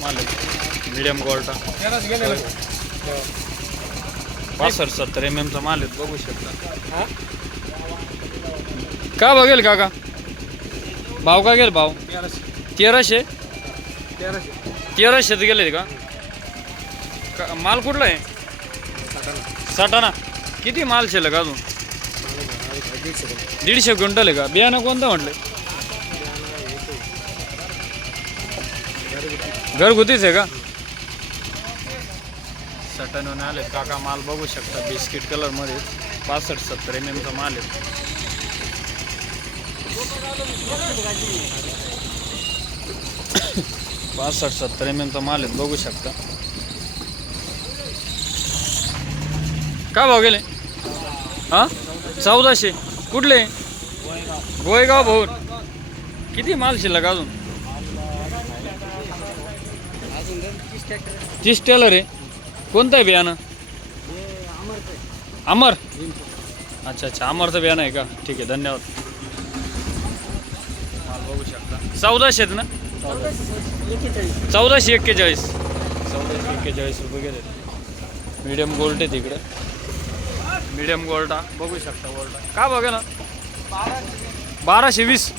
माल मीडियम गोल्टा पासष्ट सत्तर एम एमचा माल आहे बघू शकता. का बघेल काका? भाव का गेल भाव? तेराशे. तेराशेच गेले का? माल कुठला आहे? साठाणा. किती माल शिल्लक अजून? दीडशे क्विंटल आहे का? बियाणं कोणतं म्हटलं? घरगुतीच आहे का? सटनून आले काका माल बघू शकता. बिस्किट कलरमध्ये पासष्ट सत्तर एम एमचा माल आहे. पासष्ट सत्तर एम एमचा माल आहे. बघू शकता. काय भाव गेले? हा? चौदाशे. कुठले? गोयगाव. भाऊ किती माल शिल्लक अजून? तीस टेलर आहे. कोणतं आहे बियाणं? अमर? अच्छा अच्छा अमरचं बियाणं आहे का? ठीक आहे धन्यवाद. बघू शकता चौदाशे आहेत ना? चौदाशे एक्केचाळीस. चौदाशे एक्केचाळीस रुपये गेले. मिडियम गोल्ड आहे तिकडे. मीडियम गोल्डा बघू शकता गोल्डा का बघा ना? बाराशे वीस.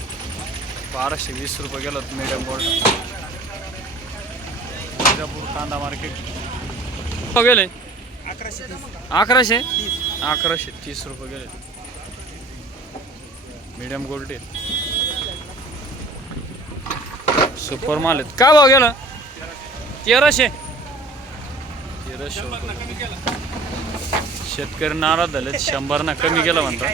बाराशे वीस रुपये गेलं मीडियम गोल्डा विजापूर कांदा मार्केट. हो गेले? अकराशे अकराशे? तीस. रुपये गेले. मीडियम गोल्ड सुपर माल आहेत. काय भाव गेला? तेराशे. तेराशे. शेतकरी नाराज झाले शंभर ना कमी गेला म्हणतात.